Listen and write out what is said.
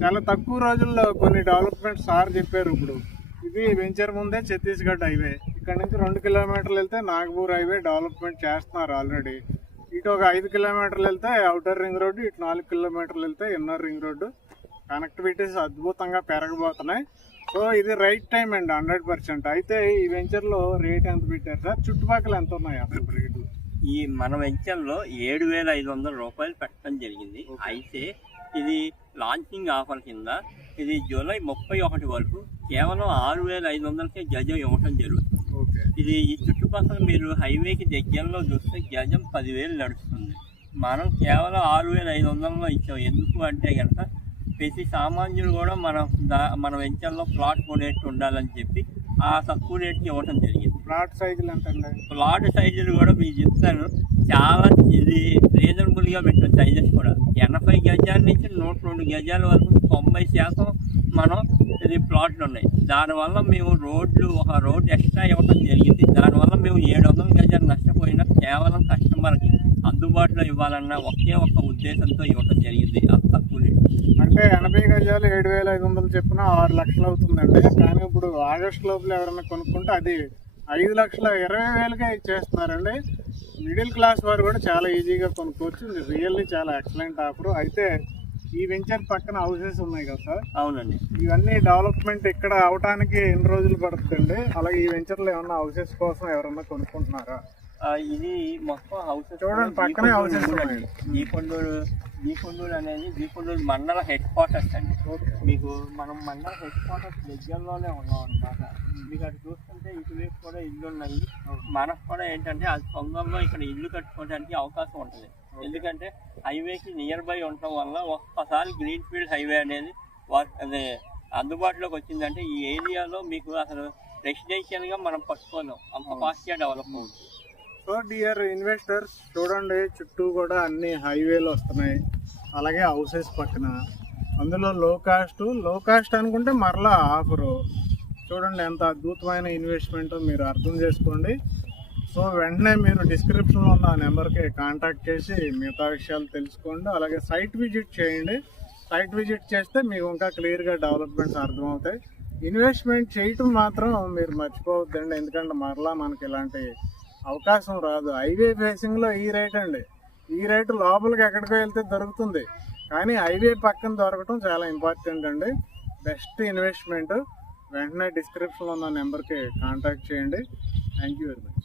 చాలా తక్కువ రోజుల్లో కొన్ని డెవలప్మెంట్ సార్ చెప్పారు ఇప్పుడు. ఇది వెంచర్ ముందే ఛత్తీస్గఢ్ హైవే ఇక్కడ నుంచి రెండు కిలోమీటర్లు వెళ్తే నాగపూర్ హైవే డెవలప్మెంట్ చేస్తున్నారు ఆల్రెడీ ఇటు ఒక ఐదు కిలోమీటర్లు వెళ్తే అవుటర్ రింగ్ రోడ్డు ఇటు నాలుగు కిలోమీటర్లు వెళ్తే ఇన్నర్ రింగ్ రోడ్డు కనెక్టివిటీస్ అద్భుతంగా పెరగబోతున్నాయి. సో ఇది రైట్ టైం అండి హండ్రెడ్ పర్సెంట్ అయితే ఈ వెంచర్లో రేట్ ఎంత పెట్టారు సార్? చుట్టుపక్కల ఎంత ఉన్నాయి? అసలు రేటు ఈ మన వెంచర్లో ఏడు వేల ఐదు వందల రూపాయలు పెట్టడం జరిగింది. అయితే ఇది లాంచింగ్ ఆఫర్ కింద ఇది జూలై ముప్పై ఒకటి వరకు కేవలం ఆరు వేల ఐదు వందలకే గజం ఇవ్వటం జరుగుతుంది. ఇది ఈ చుట్టుపక్కల మీరు హైవేకి దగ్గరలో చూస్తే గజం పదివేలు నడుస్తుంది. మనం కేవలం ఆరు వేల ఐదు వందలలో ఇచ్చాం. ఎందుకు అంటే కనుక ప్రతి సామాన్యులు కూడా మన దా మన వెంచర్లో ప్లాట్ కొనేట్టు ఉండాలని చెప్పి ఆ తక్కువ రేట్కి ఇవ్వటం జరిగింది. ప్లాట్ సైజులు అండి ప్లాట్ సైజులు కూడా మీకు చెప్తాను. చాలా ఇది రీజనబుల్గా పెట్టిన సైజెస్ కూడా. ఎనభై గజాల నుంచి నూట రెండు గజాల వరకు తొంభై శాతం మనం ఇది ప్లాట్లు ఉన్నాయి. దానివల్ల మేము రోడ్లు ఒక రోడ్ ఎక్స్ట్రా ఇవ్వడం జరిగింది. దానివల్ల మేము ఏడు వందల గజాలు నష్టపోయినా కేవలం కస్టమర్కి. అందుబాటులో ఇవ్వాలన్న ఒకే ఒక ఉద్దేశంతో ఇవ్వడం జరిగింది. అంత తక్కువ రేటు. అంటే ఎనభై గజాలు ఏడు వేల ఐదు వందలు చెప్పిన ఆరు లక్షలు అవుతుందండి. కానీ ఇప్పుడు ఆగస్ట్ లోపల ఎవరైనా కొనుక్కుంటే అది ఐదు లక్షల ఇరవై వేలకే ఇచ్చేస్తున్నారండి. మిడిల్ క్లాస్ వారు కూడా చాలా ఈజీగా కొనుక్కోవచ్చు. రియల్లీ చాలా ఎక్సలెంట్ ఆఫర్. అయితే ఈ వెంచర్ పక్కన హౌసెస్ ఉన్నాయి కదా సార్? అవునండి. ఇవన్నీ డెవలప్మెంట్ ఇక్కడ అవటానికి ఎన్ని రోజులు పడుతుందండి? అలాగే ఈ వెంచర్లో ఏమన్నా హౌసెస్ కోసం ఎవరన్నా కొనుక్కుంటున్నారా? ఇది మొత్తం హౌసెస్ చూడండి, పక్కనే houses ఉన్నాయి. దీకొండూరు దీకొండూరు అనేది దీకొండూరు మండల హెడ్ క్వార్టర్స్ అండి. మీకు మనం మండల హెడ్ క్వార్టర్స్ దగ్గరలోనే ఉన్నాం అనమాట మీకు అటు చూస్తుంటే ఇటువైపు కూడా ఇల్లు ఉన్నాయి. మనకు కూడా ఏంటంటే అది తొందరలో ఇక్కడ ఇల్లు కట్టుకోవడానికి అవకాశం ఉంటుంది. ఎందుకంటే హైవేకి నియర్ బై ఉండటం వల్ల ఒక్కసారి గ్రీన్ ఫీల్డ్ హైవే అనేది అదే అందుబాటులోకి వచ్చిందంటే ఈ ఏరియాలో మీకు అసలు రెసిడెన్షియల్గా మనం పట్టుకోలేం. అంత ఫాస్ట్గా డెవలప్ అవుతుంది. సో డియర్ ఇన్వెస్టర్స్ చూడండి చుట్టూ కూడా అన్ని హైవేలు వస్తున్నాయి. అలాగే హౌసెస్ పక్కన. అందులో లో కాస్ట్లో కాస్ట్ అనుకుంటే మరలా ఆఫరు. చూడండి ఎంత అద్భుతమైన ఇన్వెస్ట్మెంట్ మీరు అర్థం చేసుకోండి. సో వెంటనే మీరు డిస్క్రిప్షన్లో ఉన్న నెంబర్కి కాంటాక్ట్ చేసి మిగతా విషయాలు తెలుసుకోండి. అలాగే సైట్ విజిట్ చేయండి. సైట్ విజిట్ చేస్తే మీకు ఇంకా క్లియర్గా డెవలప్మెంట్స్ అర్థమవుతాయి. ఇన్వెస్ట్మెంట్ చేయటం మాత్రం మీరు మర్చిపోవద్దండి. ఎందుకంటే మరలా మనకి ఇలాంటి అవకాశం రాదు. హైవే ఫేసింగ్లో ఈ రేట్ అండి. ఈ రేటు లోపలికి ఎక్కడికో వెళ్తే దొరుకుతుంది. కానీ హైవే పక్కన దొరకటం చాలా ఇంపార్టెంట్ అండి. Best investment. వెంటనే డిస్క్రిప్షన్లో ఉన్న నెంబర్కి కాంటాక్ట్ చేయండి. Thank you very much